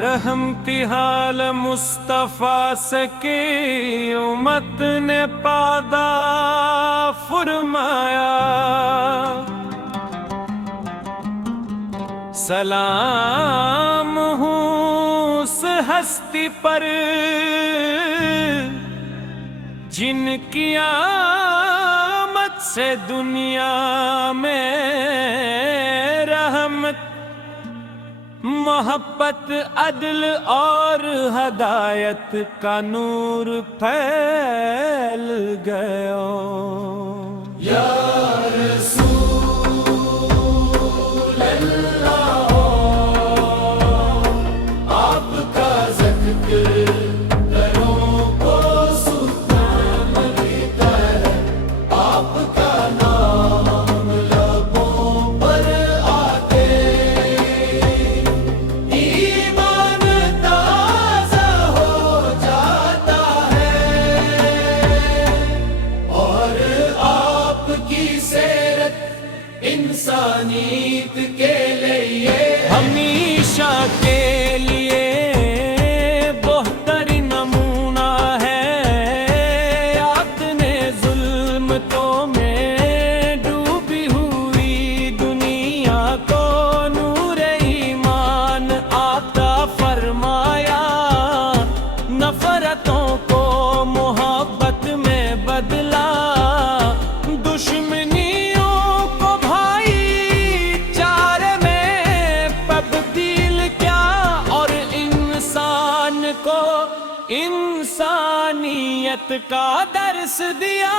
رحم تھی حال مصطفیٰ سے کی امت نے پادا فرمایا، سلام ہوں اس ہستی پر جن کی آمد سے دنیا میں رحمت، محبت، عدل اور ہدایت کا نور پھیل گیا۔ یا رسول اللہ آپ کا ذکر انسانیت کے لیے ہمیشہ کے لیے بہترین نمونہ ہے، آپ نے ظلمتوں میں ڈوبی ہوئی دنیا کو نور ایمان عطا فرمایا، نفرتوں کو محبت میں بدلا، دشمنی انسانیت کا درس دیا۔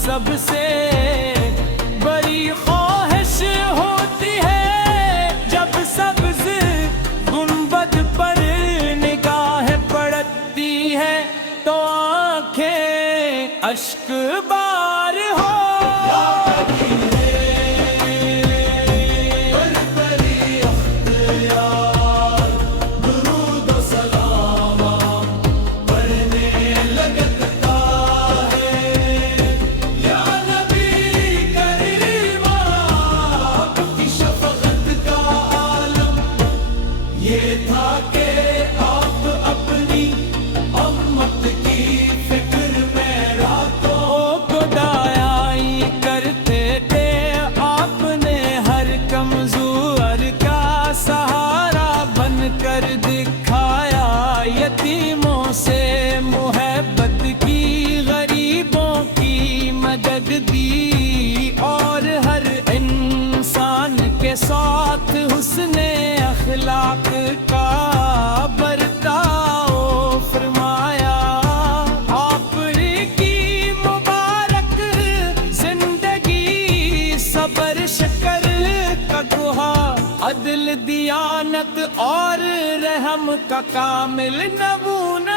سب سے بڑی خواہش ہوتی ہے جب سبز گنبد پر نگاہ پڑتی ہے تو آنکھیں اشک بار ہو۔ یہ تھا کہ آپ اپنی امت کی فکر میں راتوں کو دعائی کرتے تھے، آپ نے ہر کمزور کا سہارا بن کر دکھایا، یتیموں سے محبت کی، غریبوں کی مدد دی، اور ہر انسان کے ساتھ حسن اخلاق کا برتاؤ فرمایا۔ آپ کی مبارک زندگی صبر شکر کا گوہا، عدل دیانت اور رحم کا کامل نمونہ۔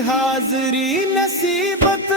حاضری نصیبت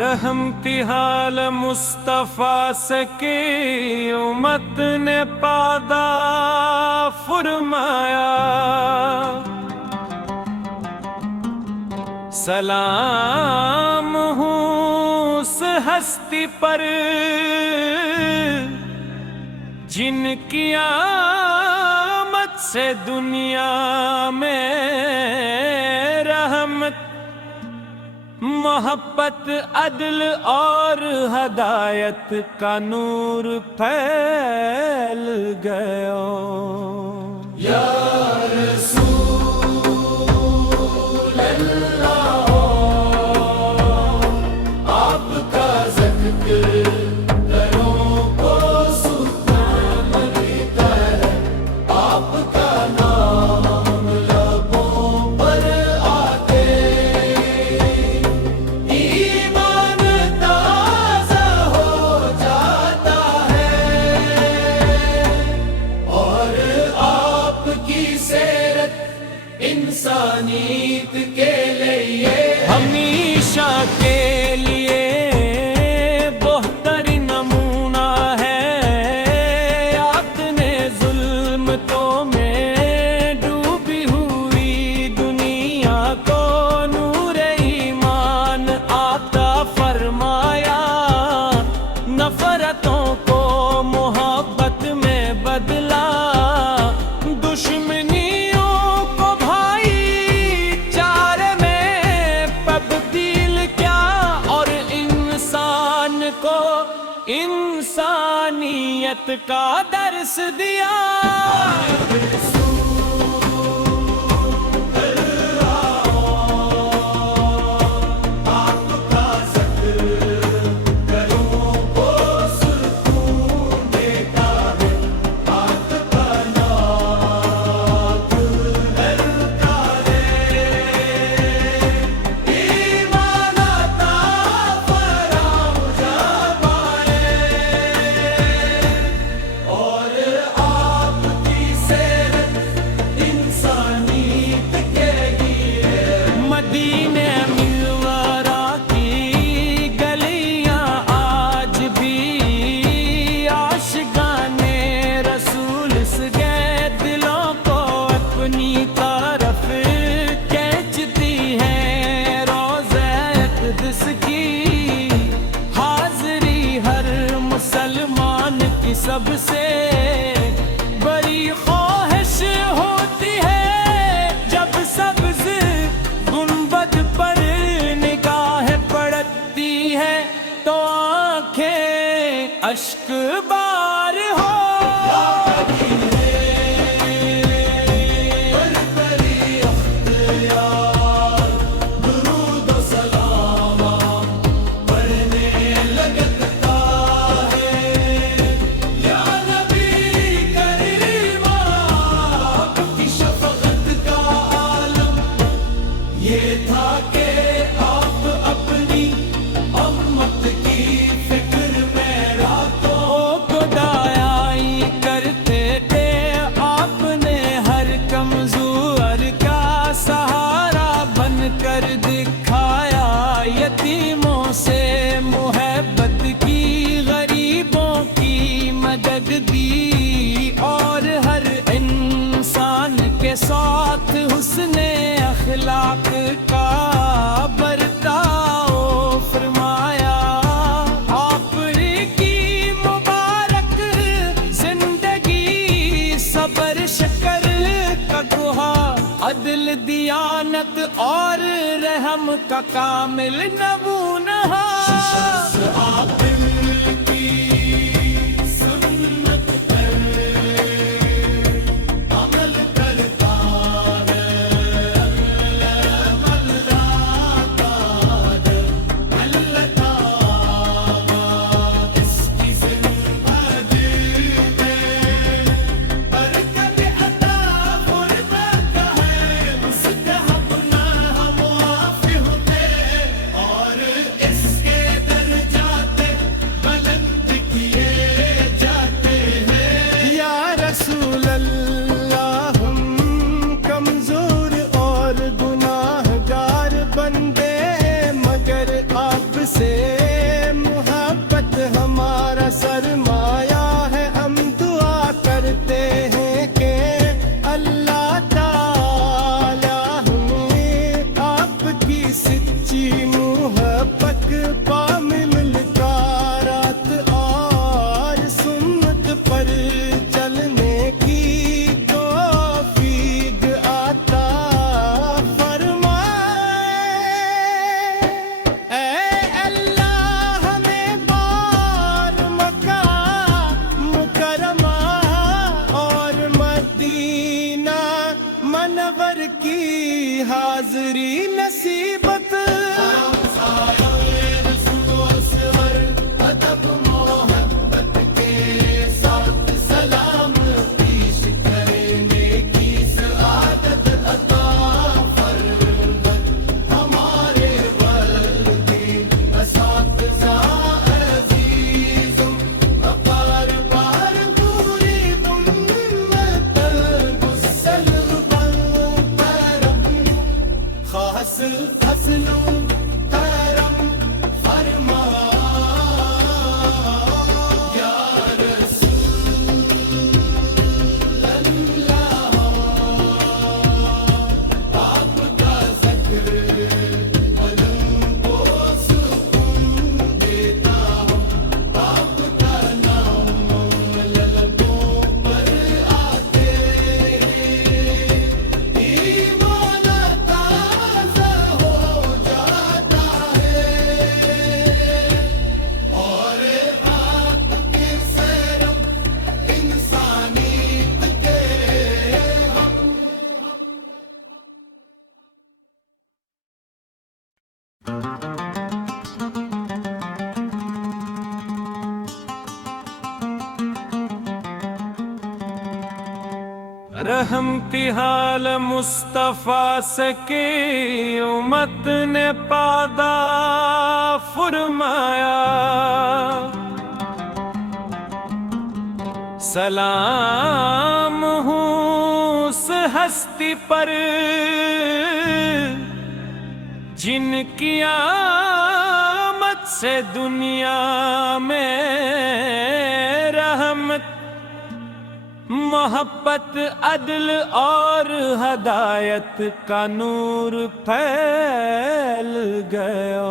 رحمتی حال مصطفیٰ سے کی امت نے پادا فرمایا سلام ہوں اس ہستی پر جن کی آمد سے دنیا میں رحمت محبت عدل اور ہدایت کا نور پھیل گیا یا رسول اللہ آپ کا ذکر دروں کو سکون ملتا ہے آپ کا نام لبوں پر آتے انسانیت کے لیے ہمیشہ کے لیے بہترین نمونہ ہے آپ نے ظلمتوں میں ڈوبی ہوئی دنیا کو نور ایمان عطا فرمایا نفرتوں کو محبت میں بدلا دشمنی انسانیت کا درس دیا سب سے بڑی خواہش ہوتی ہے جب سبز گنبد پر نگاہ پڑتی ہے تو آنکھیں اشک بار ہو کی فکر میں راتوں یتیموں سے محبت کی، غریبوں کی مدد دی، اور ہر انسان کے ساتھ حسن اخلاق کا برتاؤ فرمایا۔ آپ کی مبارک زندگی صبر شکر کا گوہا، عدل دیانت اور رحم کا کامل نمونہ۔ سے محبت ہمارا سرمایہ ہے، ہم دعا کرتے ہیں کہ اللہ تعالی ہمیں آپ کی سچی محبت پا ملکارات اور سنت پر چلنے کی توفیق عطا منور کی حاضری نصیبت۔ ادب محبت کے ساتھ سلام پیش کرنے کی سعادت عطا فرمت، ہمارے والدین اساتذہ عزیزوں، اپار پار پوری امت الگسل خاص فصلوں کرم فرما یا رسول اللہ، آپ کا ذکر قلم کو سکون دیتا ہوں، آپ کا نام لبوں پر آتے ایمان تازہ ہو جاتا ہے، اور آپ کے سیرم انسانیت کے ہم رحمتی حال مصطفیٰ سے کی امت نے پادا فرمایا، سلام ہوں اس ہستی پر جن کی آمد سے دنیا میں رحمت، محبت عدل اور ہدایت کا نور پھیل گیا۔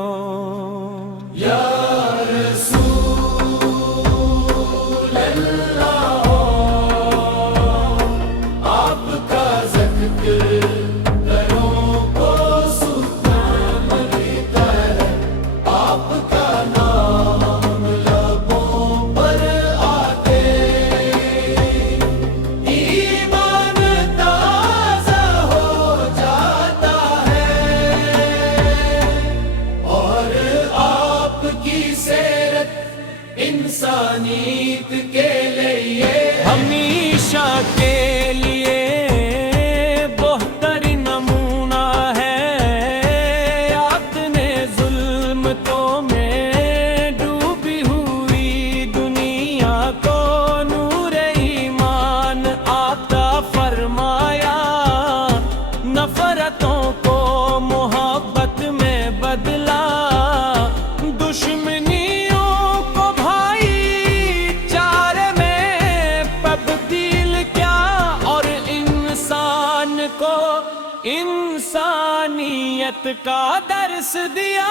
یا رسول اللہ، آپ کا ذکر گھروں کو سکون دیتا ہے، آپ کا نام لبوں پر آتے ایمان تازہ ہو جاتا ہے، اور آپ کی سیرت انسانیت کے لیے ہمیشہ کے لیے بہترین نمونہ ہے۔ آپ نے ظلمتوں میں ڈوبی ہوئی دنیا کو نور ایمان عطا فرمایا، نفرتوں کو محبت میں بدلا کا درس دیا.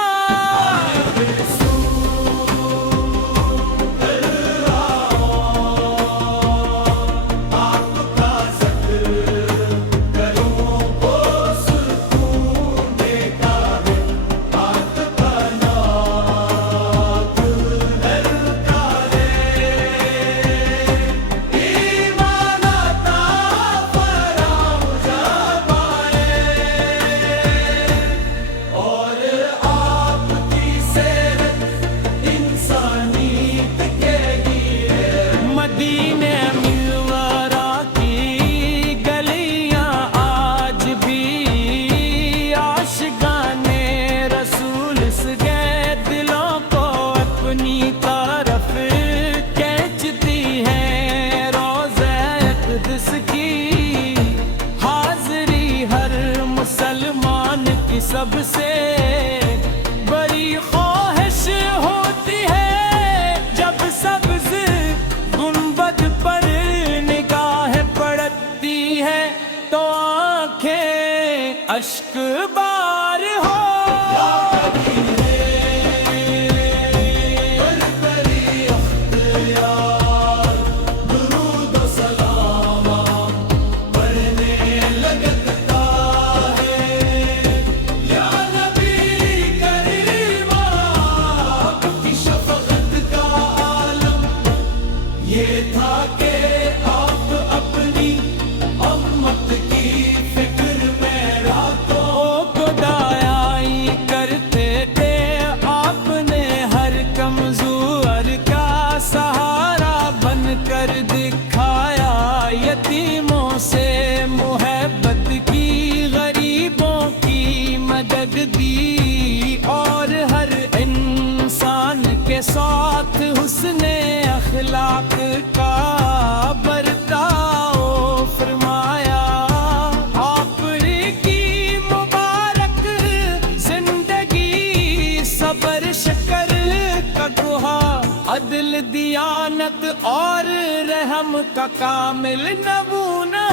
سب سے بڑی خواہش ہوتی ہے جب سبز گنبد پر نگاہ پڑتی ہے تو آنکھیں اشک بار ہو. یہ تھا کہ آپ اپنی امت کی فکر میں راتوں کو دایائی کرتے تھے. آپ نے ہر کمزور کا سہارا بن کر دکھایا. یتیموں سے محبت کی, غریبوں کی مدد دی, اور ہر انسان کے ساتھ حسن اخلاق کا برتاؤ فرمایا. آپ کی مبارک زندگی صبر شکر کا گوہا, عدل دیانت اور رحم کا کامل نمونہ.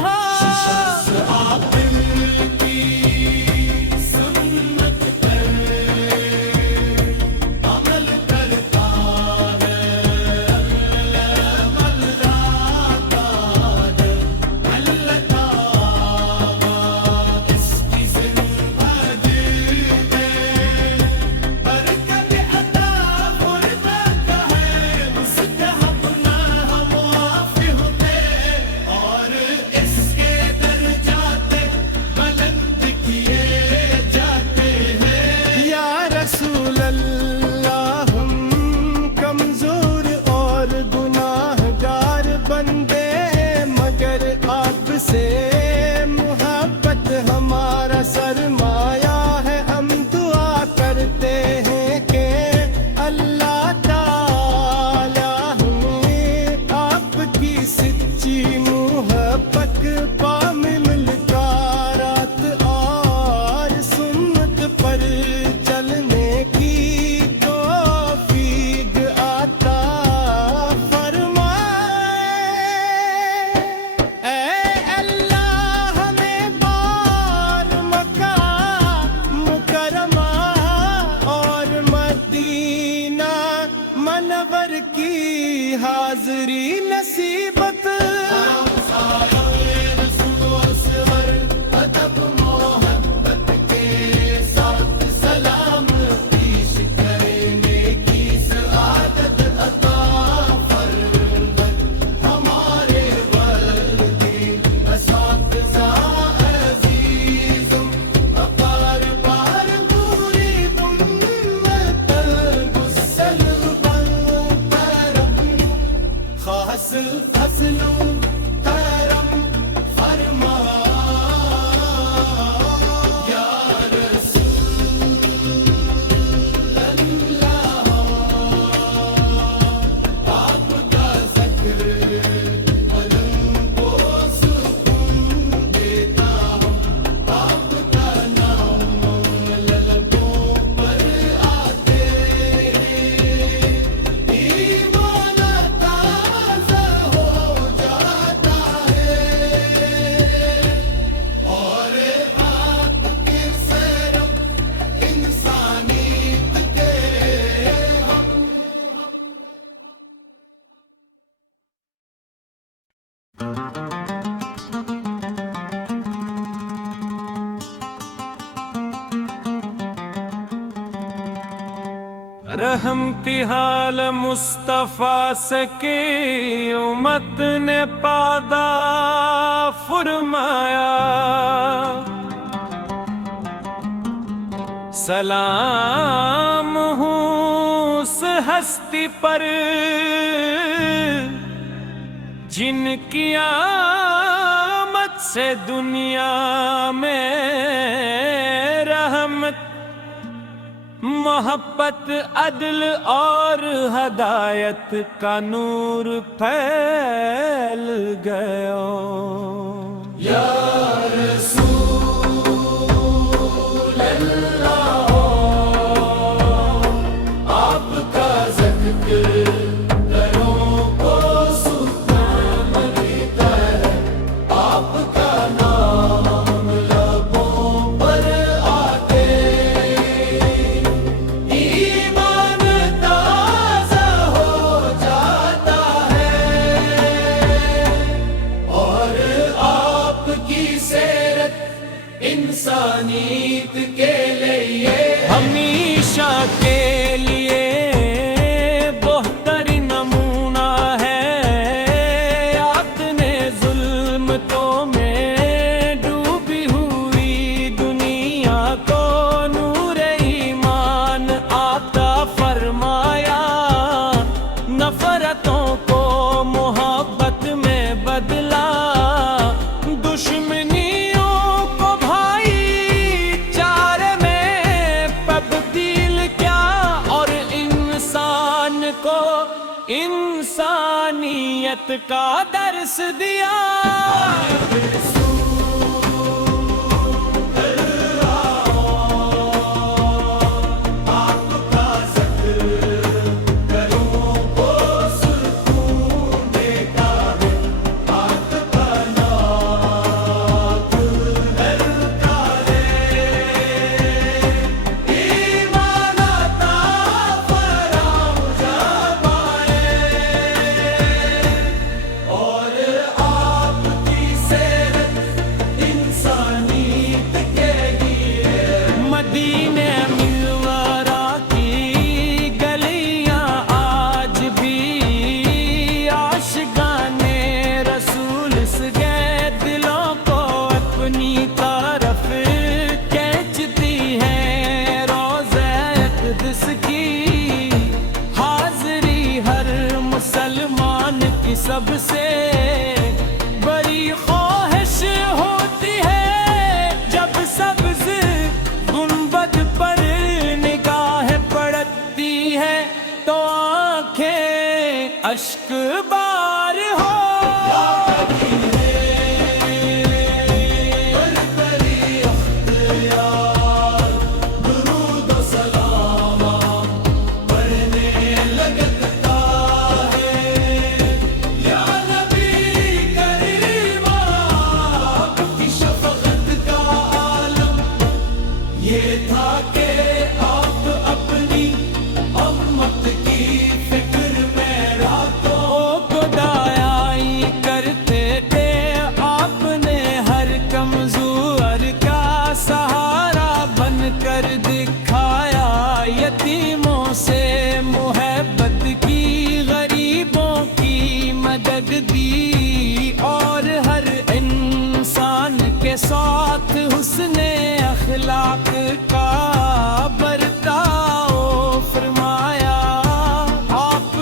آپ سے محبت ہمارا سرمایہ ہے. ہم دعا کرتے ہیں کہ اللہ تعالی ہمیں آپ کی سچی محبت پامے ملکارات اور سنت پر چلنے کی توفیق عطا فرمائے. منور کی حاضری نصیبت ادب محبت کے ساتھ سلام پیش کرنے کی سعادت عطا فرمت. ہمارے والدین اساتذہ عزیزم اپار پار پوری امت گسل خاص رحمتی حال مصطفیٰ سکی امت نے پادا فرمایا، سلام ہوں اس ہستی پر جن کی آمد سے دنیا میں رحمت، محبت، عدل اور ہدایت کا نور پھیل گیا۔ یا رسول اللہ آپ کا ذکر دروں کو سکون دیتا ہے، آپ کا نام لبوں پر آتے ایمان تازہ ہو جاتا ہے، اور آپ کی سیرت انسانیت کے لیے ہمیشہ کے لیے بہترین نمونہ ہے۔ آپ نے ظلمتوں میں ڈوبی ہوئی دنیا کو نور ایمان عطا فرمایا، نفرتوں کو محبت میں بدلا، دشمنیوں کو بھائی چارے میں تبدیل کیا، اور انسان کو انسانیت کا درس دیا۔ مدینہ منورہ کی گلیاں آج بھی عاشقان رسول سے گئے دلوں کو اپنی طرف کھینچتی ہیں، روضہ اقدس کی حاضری ہر مسلمان کی سب سے بڑی خواہش ہوتی ہے، جب سبز گنبد پر نگاہ پڑتی ہے تو آنکھیں اشک بار ہو۔ یہ تھا کہ آپ اپنی امت کی فکر میں راتوں کو دایائی کرتے تھے، آپ نے ہر کمزور کا سہارا بن کر دکھایا، یتیموں سے محبت کی، غریبوں کی مدد دی، اور ہر انسان کے ساتھ حسن اخلاق کا برتاؤ فرمایا۔ آپ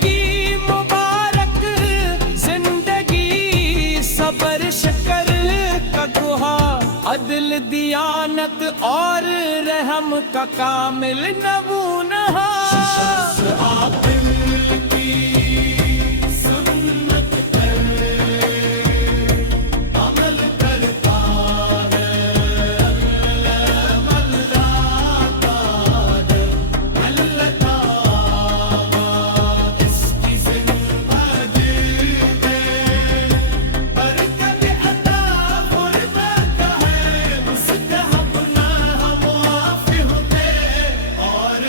کی مبارک زندگی صبر شکر کا گوہا، عدل دیانت اور رحم کا کامل نمونہ، اور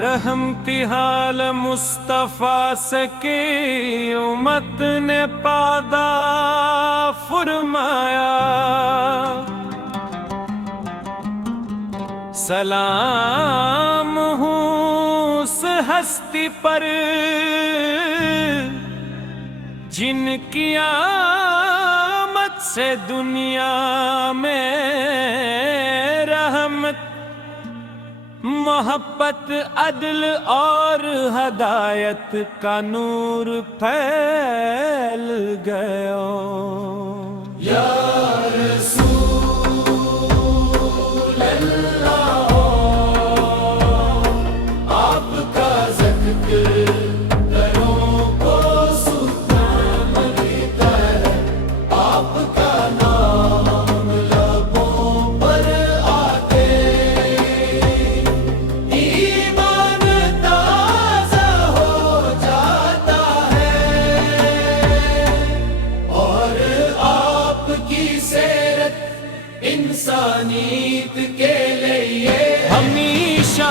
رحمتی حال مصطفیٰ سے کی امت نے پادا فرمایا، سلام ہوں اس ہستی پر جن کی آمد سے دنیا میں رحمت، محبت، عدل اور ہدایت کا نور پھیل گیا۔ یا رسول اللہ آپ کا ذکر دروں کو سکون ملتا ہے، آپ کا نام لبوں پر آتے ایمان تازہ ہو جاتا ہے، اور آپ کی سیرت انسانیت کے لیے ہمیشہ